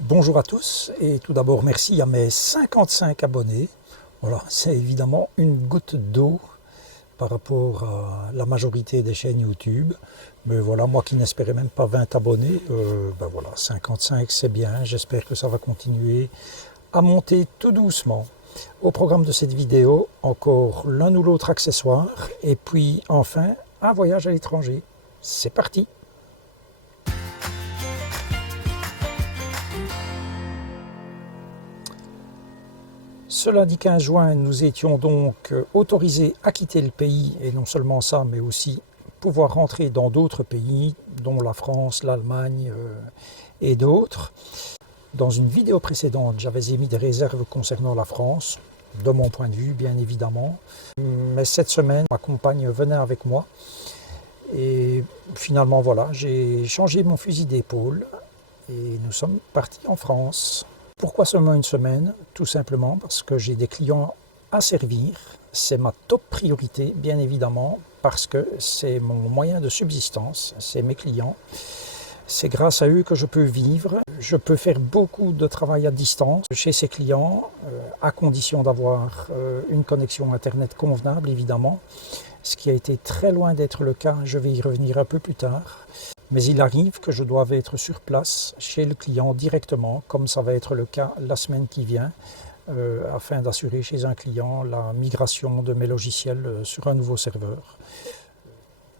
Bonjour à tous et tout d'abord merci à mes 55 abonnés. Voilà, c'est évidemment une goutte d'eau par rapport à la majorité des chaînes YouTube. Mais voilà, moi qui n'espérais même pas 20 abonnés, ben voilà, 55 c'est bien. J'espère que ça va continuer à monter tout doucement. Au programme de cette vidéo, encore l'un ou l'autre accessoire et puis enfin un voyage à l'étranger. C'est parti! Ce lundi 15 juin, nous étions donc autorisés à quitter le pays, et non seulement ça, mais aussi pouvoir rentrer dans d'autres pays, dont la France, l'Allemagne et d'autres. Dans une vidéo précédente, j'avais émis des réserves concernant la France, de mon point de vue, bien évidemment. Mais cette semaine, ma compagne venait avec moi, et finalement, voilà, j'ai changé mon fusil d'épaule, et nous sommes partis en France. Pourquoi seulement une semaine? Tout simplement parce que j'ai des clients à servir. C'est ma top priorité, bien évidemment, parce que c'est mon moyen de subsistance, c'est mes clients. C'est grâce à eux que je peux vivre. Je peux faire beaucoup de travail à distance chez ces clients, à condition d'avoir une connexion Internet convenable, évidemment. Ce qui a été très loin d'être le cas, je vais y revenir un peu plus tard. Mais il arrive que je doive être sur place chez le client directement, comme ça va être le cas la semaine qui vient, afin d'assurer chez un client la migration de mes logiciels sur un nouveau serveur.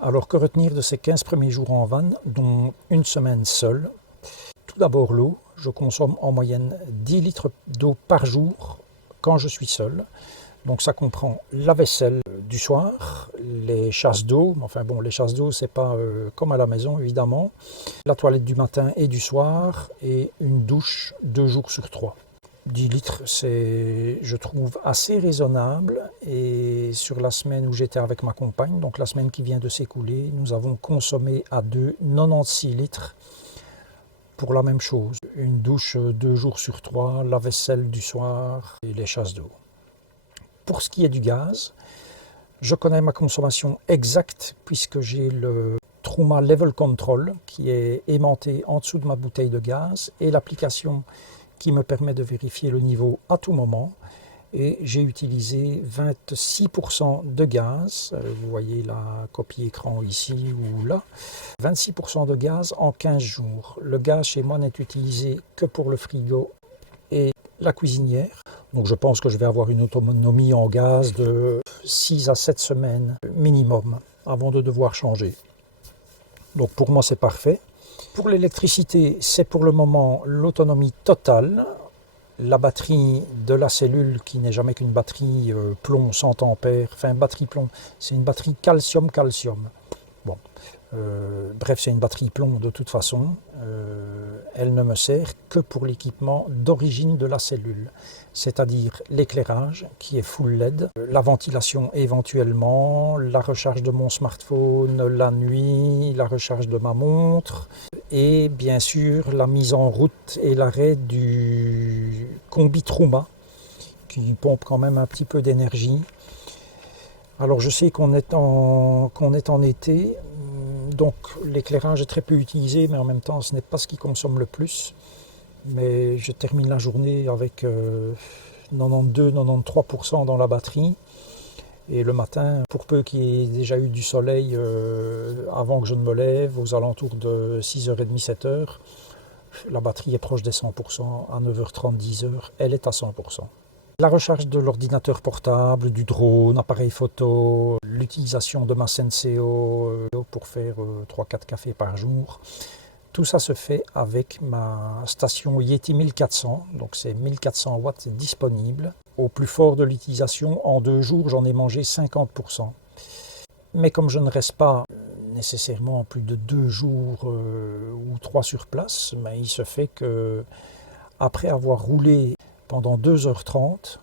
Alors que retenir de ces 15 premiers jours en van, dont une semaine seule? Tout d'abord l'eau, je consomme en moyenne 10 litres d'eau par jour quand je suis seul. Donc ça comprend la vaisselle du soir, les chasses d'eau, enfin bon, les chasses d'eau c'est pas comme à la maison évidemment, la toilette du matin et du soir et une douche 2 jours sur 3. 10 litres c'est, je trouve, assez raisonnable, et sur la semaine où j'étais avec ma compagne, donc la semaine qui vient de s'écouler, nous avons consommé à deux 96 litres pour la même chose. Une douche 2 jours sur 3, la vaisselle du soir et les chasses d'eau. Pour ce qui est du gaz, je connais ma consommation exacte puisque j'ai le Truma Level Control qui est aimanté en dessous de ma bouteille de gaz et l'application qui me permet de vérifier le niveau à tout moment. Et j'ai utilisé 26% de gaz, vous voyez la copie écran ici ou là, 26% de gaz en 15 jours. Le gaz chez moi n'est utilisé que pour le frigo et la cuisinière. Donc je pense que je vais avoir une autonomie en gaz de 6 à 7 semaines minimum avant de devoir changer. Donc pour moi c'est parfait. Pour l'électricité, c'est pour le moment l'autonomie totale. La batterie de la cellule, qui n'est jamais qu'une batterie plomb 100 ampères, enfin batterie plomb, c'est une batterie calcium-calcium. Bon, bref, c'est une batterie plomb de toute façon. Elle ne me sert que pour l'équipement d'origine de la cellule, c'est-à-dire l'éclairage qui est full LED, la ventilation éventuellement, la recharge de mon smartphone la nuit, la recharge de ma montre et bien sûr la mise en route et l'arrêt du combi Truma qui pompe quand même un petit peu d'énergie. Alors je sais qu'on est en été, donc l'éclairage est très peu utilisé, mais en même temps ce n'est pas ce qui consomme le plus. Mais je termine la journée avec 92-93% dans la batterie. Et le matin, pour peu qu'il y ait déjà eu du soleil avant que je ne me lève, aux alentours de 6h30, 7h, la batterie est proche des 100%, à 9h30, 10h, elle est à 100%. La recharge de l'ordinateur portable, du drone, appareil photo, l'utilisation de ma Senseo pour faire 3-4 cafés par jour, tout ça se fait avec ma station Yeti 1400, donc c'est 1400 watts disponible. Au plus fort de l'utilisation, en 2 jours, j'en ai mangé 50%. Mais comme je ne reste pas nécessairement plus de 2 jours ou 3 sur place, mais il se fait que après avoir roulé pendant 2h30,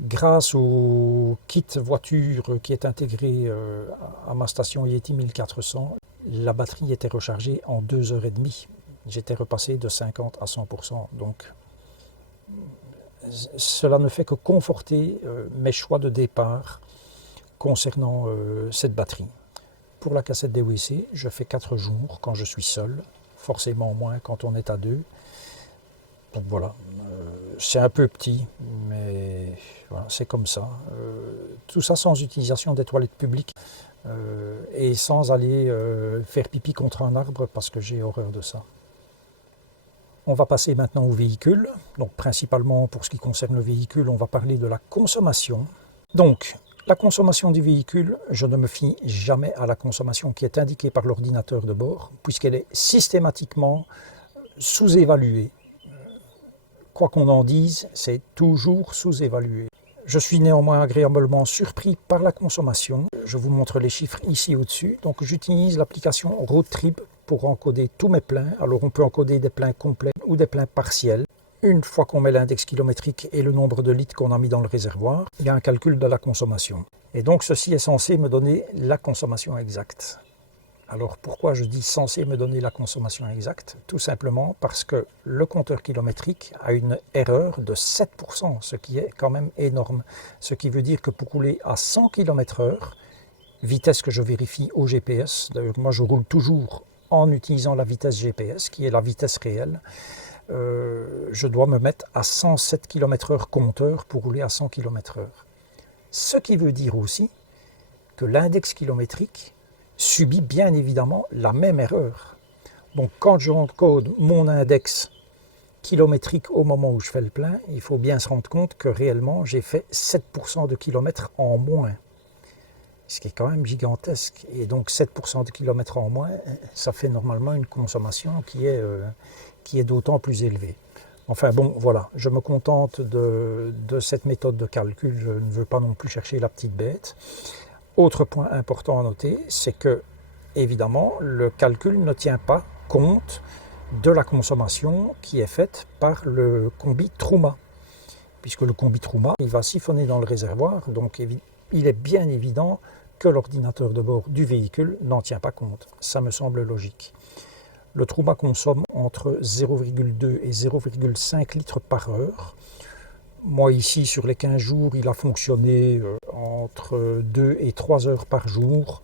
grâce au kit voiture qui est intégré à ma station Yeti 1400, la batterie était rechargée en 2h30. J'étais repassé de 50 à 100%. Donc, cela ne fait que conforter mes choix de départ concernant cette batterie. Pour la cassette DWC, je fais 4 jours quand je suis seul, forcément moins quand on est à 2. Donc voilà, c'est un peu petit, mais voilà, c'est comme ça. Tout ça sans utilisation des toilettes publiques et sans aller faire pipi contre un arbre parce que j'ai horreur de ça. On va passer maintenant au véhicule. Donc principalement pour ce qui concerne le véhicule, on va parler de la consommation. Donc la consommation du véhicule, je ne me fie jamais à la consommation qui est indiquée par l'ordinateur de bord, puisqu'elle est systématiquement sous-évaluée. Quoi qu'on en dise, c'est toujours sous-évalué. Je suis néanmoins agréablement surpris par la consommation. Je vous montre les chiffres ici au-dessus. Donc j'utilise l'application Roadtrip pour encoder tous mes pleins. Alors on peut encoder des pleins complets ou des pleins partiels. Une fois qu'on met l'index kilométrique et le nombre de litres qu'on a mis dans le réservoir, il y a un calcul de la consommation. Et donc ceci est censé me donner la consommation exacte. Alors pourquoi je dis censé me donner la consommation exacte? Tout simplement parce que le compteur kilométrique a une erreur de 7%, ce qui est quand même énorme. Ce qui veut dire que pour rouler à 100 km/h, vitesse que je vérifie au GPS, d'ailleurs moi je roule toujours en utilisant la vitesse GPS, qui est la vitesse réelle, je dois me mettre à 107 km/h compteur pour rouler à 100 km/h. Ce qui veut dire aussi que l'index kilométrique subit bien évidemment la même erreur. Donc quand je encode mon index kilométrique au moment où je fais le plein, il faut bien se rendre compte que réellement j'ai fait 7% de kilomètres en moins. Ce qui est quand même gigantesque. Et donc 7% de kilomètres en moins, ça fait normalement une consommation qui est d'autant plus élevée. Enfin bon, voilà, je me contente de cette méthode de calcul, je ne veux pas non plus chercher la petite bête. Autre point important à noter, c'est que, évidemment, le calcul ne tient pas compte de la consommation qui est faite par le combi Truma. Puisque le combi Truma, il va siphonner dans le réservoir, donc il est bien évident que l'ordinateur de bord du véhicule n'en tient pas compte. Ça me semble logique. Le Truma consomme entre 0,2 et 0,5 litres par heure. Moi ici, sur les 15 jours, il a fonctionné entre 2 et 3 heures par jour.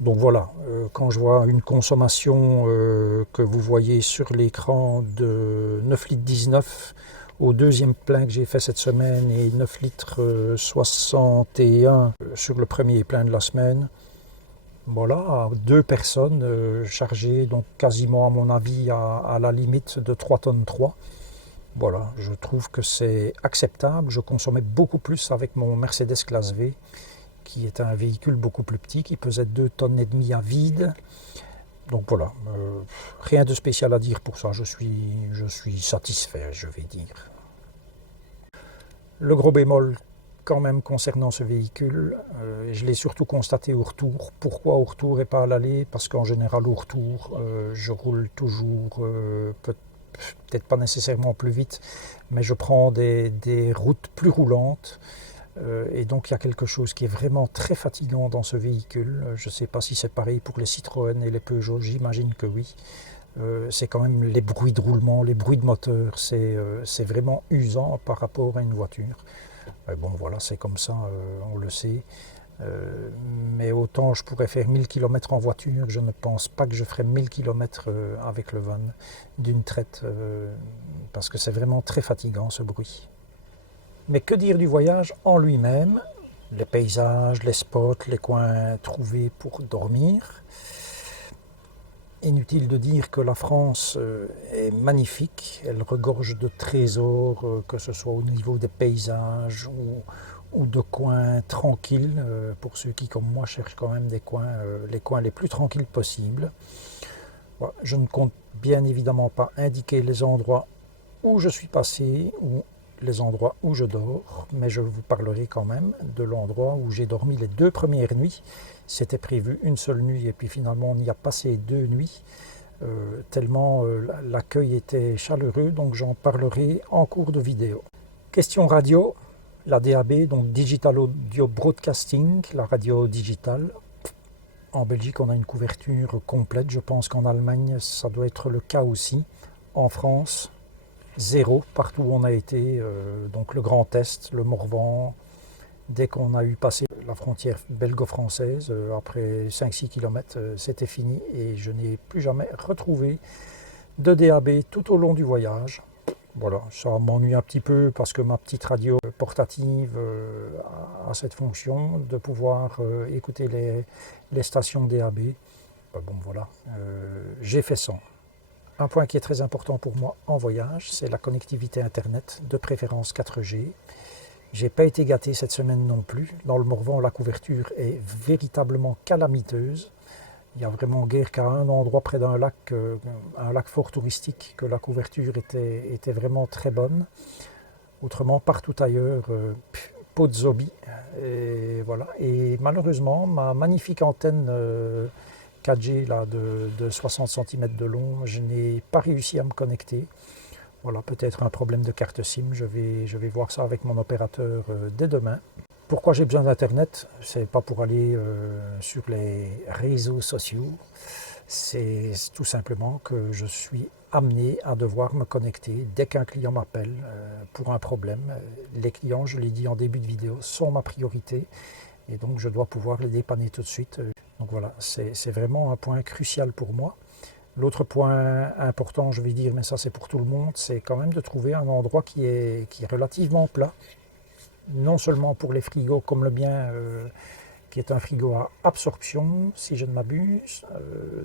Donc voilà, quand je vois une consommation que vous voyez sur l'écran de 9 litres 19 au deuxième plein que j'ai fait cette semaine et 9 litres 61 sur le premier plein de la semaine, voilà, 2 personnes chargées, donc quasiment à mon avis à la limite de 3 tonnes 3. Voilà, je trouve que c'est acceptable. Je consommais beaucoup plus avec mon Mercedes classe V, qui est un véhicule beaucoup plus petit, qui pesait 2 tonnes et demie à vide. Donc voilà, rien de spécial à dire pour ça. Je suis satisfait, je vais dire. Le gros bémol quand même concernant ce véhicule, je l'ai surtout constaté au retour. Pourquoi au retour et pas à l'aller? Parce qu'en général au retour, je roule toujours peut-être pas nécessairement plus vite, mais je prends des routes plus roulantes. Et donc il y a quelque chose qui est vraiment très fatigant dans ce véhicule. Je ne sais pas si c'est pareil pour les Citroën et les Peugeot, j'imagine que oui. C'est quand même les bruits de roulement, les bruits de moteur, c'est vraiment usant par rapport à une voiture. Bon voilà, c'est comme ça, on le sait. Mais autant je pourrais faire 1000 km en voiture, je ne pense pas que je ferai 1000 km avec le van d'une traite, parce que c'est vraiment très fatigant ce bruit. Mais que dire du voyage en lui-même? Les paysages, les spots, les coins trouvés pour dormir. Inutile de dire que la France est magnifique, elle regorge de trésors, que ce soit au niveau des paysages ou de coins tranquilles, pour ceux qui, comme moi, cherchent quand même des coins, les coins les plus tranquilles possibles. Voilà, je ne compte bien évidemment pas indiquer les endroits où je suis passé ou les endroits où je dors, mais je vous parlerai quand même de l'endroit où j'ai dormi les 2 premières nuits. C'était prévu une seule nuit et puis finalement on y a passé 2 nuits, tellement l'accueil était chaleureux, donc j'en parlerai en cours de vidéo. Question radio, la DAB, donc Digital Audio Broadcasting, la radio digitale. En Belgique on a une couverture complète, je pense qu'en Allemagne ça doit être le cas aussi. En France, 0 partout où on a été, donc le Grand Est, le Morvan. Dès qu'on a eu passé la frontière belgo-française, après 5-6 km, c'était fini et je n'ai plus jamais retrouvé de DAB tout au long du voyage. Voilà, ça m'ennuie un petit peu parce que ma petite radio portative a cette fonction de pouvoir écouter les stations DAB. Bon voilà, j'ai fait sans. Un point qui est très important pour moi en voyage, c'est la connectivité Internet, de préférence 4G. J'ai pas été gâté cette semaine non plus. Dans le Morvan, la couverture est véritablement calamiteuse. Il n'y a vraiment guère qu'à un endroit près d'un lac, un lac fort touristique, que la couverture était vraiment très bonne. Autrement, partout ailleurs, peau de zombie. Et, voilà. Et malheureusement, ma magnifique antenne 4G là, de 60 cm de long, je n'ai pas réussi à me connecter. Voilà, peut-être un problème de carte SIM. Je vais voir ça avec mon opérateur dès demain. Pourquoi j'ai besoin d'Internet? C'est pas pour aller sur les réseaux sociaux. C'est tout simplement que je suis amené à devoir me connecter dès qu'un client m'appelle pour un problème. Les clients, je l'ai dit en début de vidéo, sont ma priorité et donc je dois pouvoir les dépanner tout de suite. Donc voilà, c'est vraiment un point crucial pour moi. L'autre point important, je vais dire, mais ça c'est pour tout le monde, c'est quand même de trouver un endroit qui est relativement plat. Non seulement pour les frigos comme le mien, qui est un frigo à absorption, si je ne m'abuse,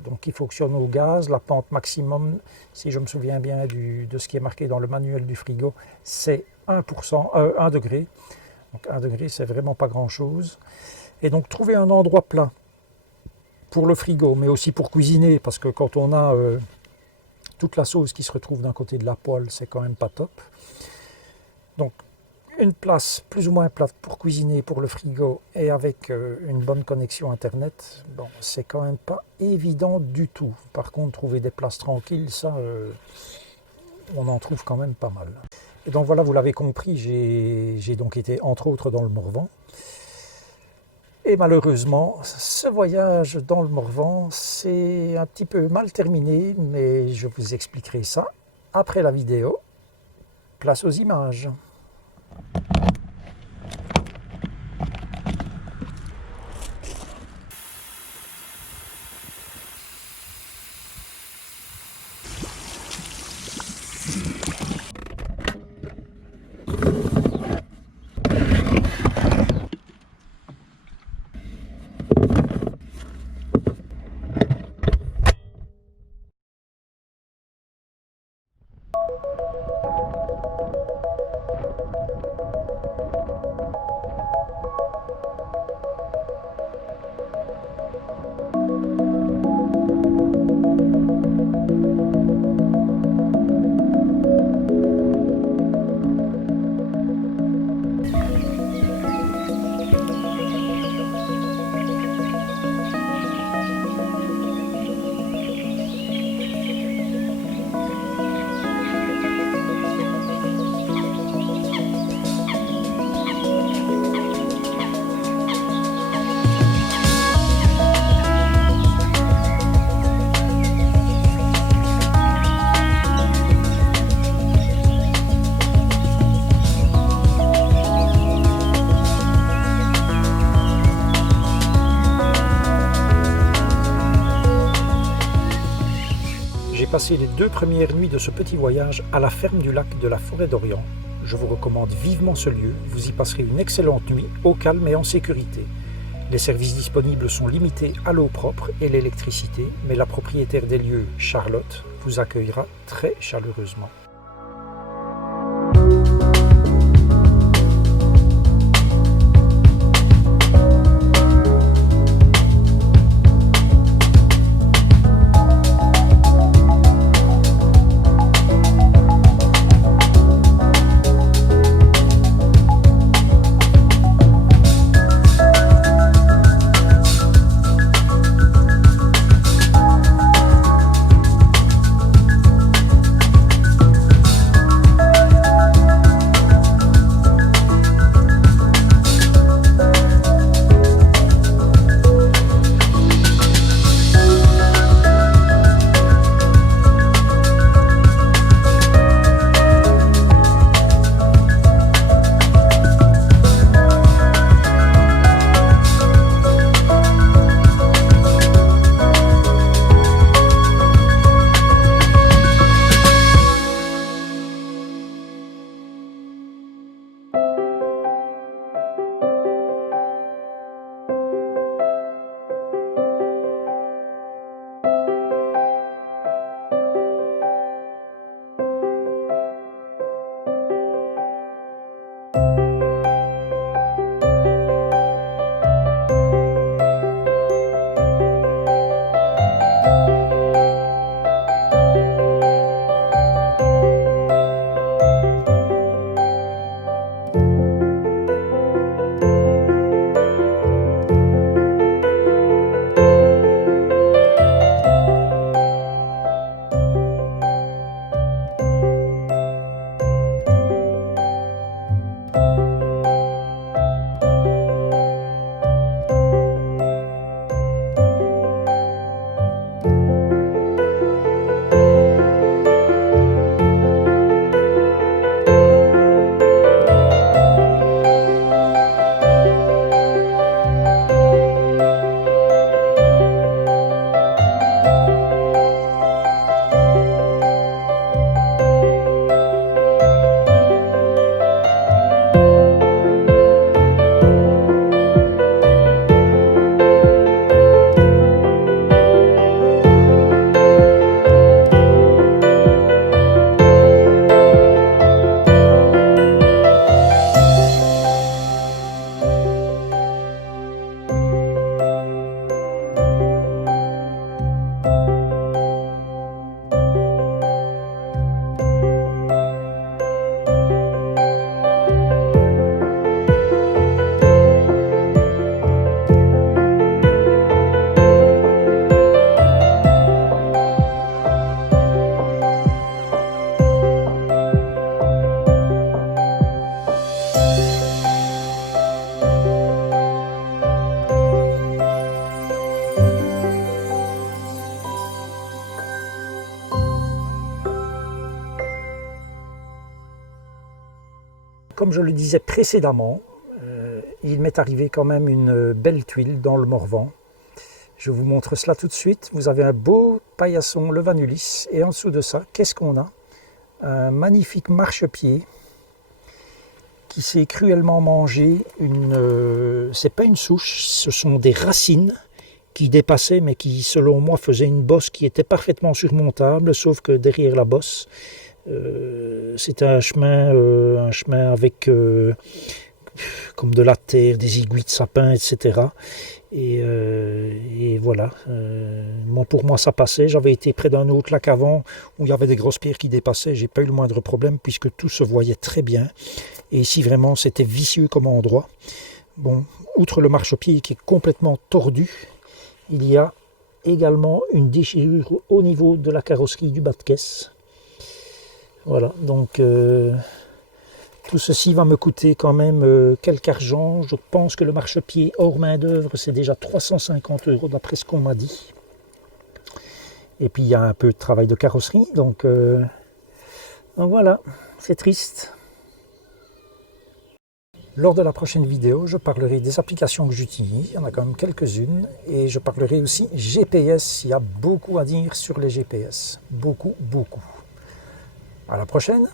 donc qui fonctionne au gaz. La pente maximum, si je me souviens bien de ce qui est marqué dans le manuel du frigo, c'est 1 degré. Donc 1 degré, c'est vraiment pas grand-chose. Et donc trouver un endroit plat pour le frigo, mais aussi pour cuisiner, parce que quand on a toute la sauce qui se retrouve d'un côté de la poêle, c'est quand même pas top. Donc une place plus ou moins plate pour cuisiner pour le frigo et avec une bonne connexion internet, bon, c'est quand même pas évident du tout. Par contre, trouver des places tranquilles, ça, on en trouve quand même pas mal. Et donc voilà, vous l'avez compris, j'ai donc été entre autres dans le Morvan. Et malheureusement, ce voyage dans le Morvan, c'est un petit peu mal terminé, mais je vous expliquerai ça après la vidéo. Place aux images. Passé les 2 premières nuits de ce petit voyage à la ferme du lac de la Forêt d'Orient. Je vous recommande vivement ce lieu, vous y passerez une excellente nuit au calme et en sécurité. Les services disponibles sont limités à l'eau propre et l'électricité, mais la propriétaire des lieux, Charlotte, vous accueillera très chaleureusement. comme je le disais précédemment, il m'est arrivé quand même une belle tuile dans le Morvan. Je vous montre cela tout de suite. Vous avez un beau paillasson levanulis et en dessous de ça, qu'est-ce qu'on a? Un magnifique marchepied qui s'est cruellement mangé c'est pas une souche, ce sont des racines qui dépassaient, mais qui, selon moi, faisaient une bosse qui était parfaitement surmontable, sauf que derrière la bosse, c'était un chemin avec comme de la terre, des aiguilles de sapin, etc. Et voilà, pour moi ça passait. J'avais été près d'un autre lac avant où il y avait des grosses pierres qui dépassaient. J'ai pas eu le moindre problème puisque tout se voyait très bien. Et ici vraiment c'était vicieux comme endroit. Bon, outre le marchepied qui est complètement tordu, il y a également une déchirure au niveau de la carrosserie du bas de caisse. Voilà, donc tout ceci va me coûter quand même quelque argent. Je pense que le marchepied hors main d'œuvre c'est déjà 350 € d'après ce qu'on m'a dit. Et puis il y a un peu de travail de carrosserie, donc voilà, c'est triste. Lors de la prochaine vidéo, je parlerai des applications que j'utilise, il y en a quand même quelques-unes, et je parlerai aussi GPS, il y a beaucoup à dire sur les GPS, beaucoup. À la prochaine.